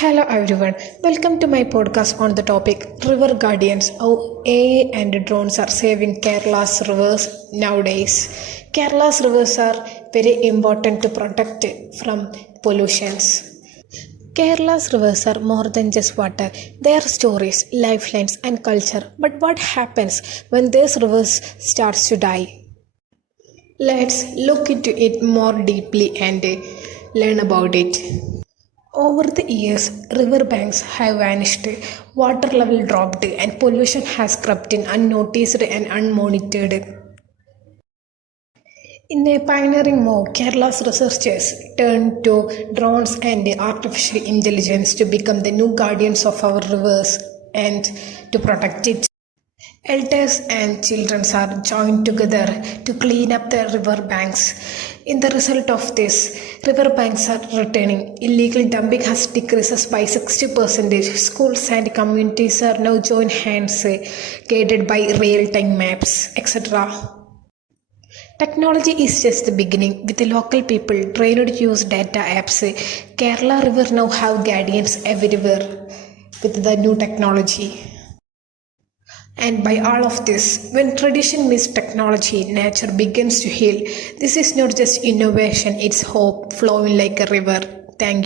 Hello everyone, welcome to my podcast on the topic River Guardians, how AI and drones are saving Kerala's rivers nowadays. Kerala's rivers are very important to protect from pollutions. Kerala's rivers are more than just water. They are stories, lifelines and culture. But what happens when these rivers starts to die? Let's look into it more deeply and learn about it. Over the years, river banks have vanished, water level dropped, and pollution has crept in unnoticed and unmonitored. In a pioneering move, Kerala's researchers turned to drones and artificial intelligence to become the new guardians of our rivers and to protect it. Elders and children are joined together to clean up the river banks. In the result of this, river banks are returning. Illegal dumping has decreased by 60%. Schools and communities are now join hands, guided by real-time maps, etc. Technology is just the beginning. With the local people trained to use data apps, Kerala River now have guardians everywhere with the new technology. And by all of this, when tradition meets technology, nature begins to heal. This is not just innovation, it's hope flowing like a river. Thank you.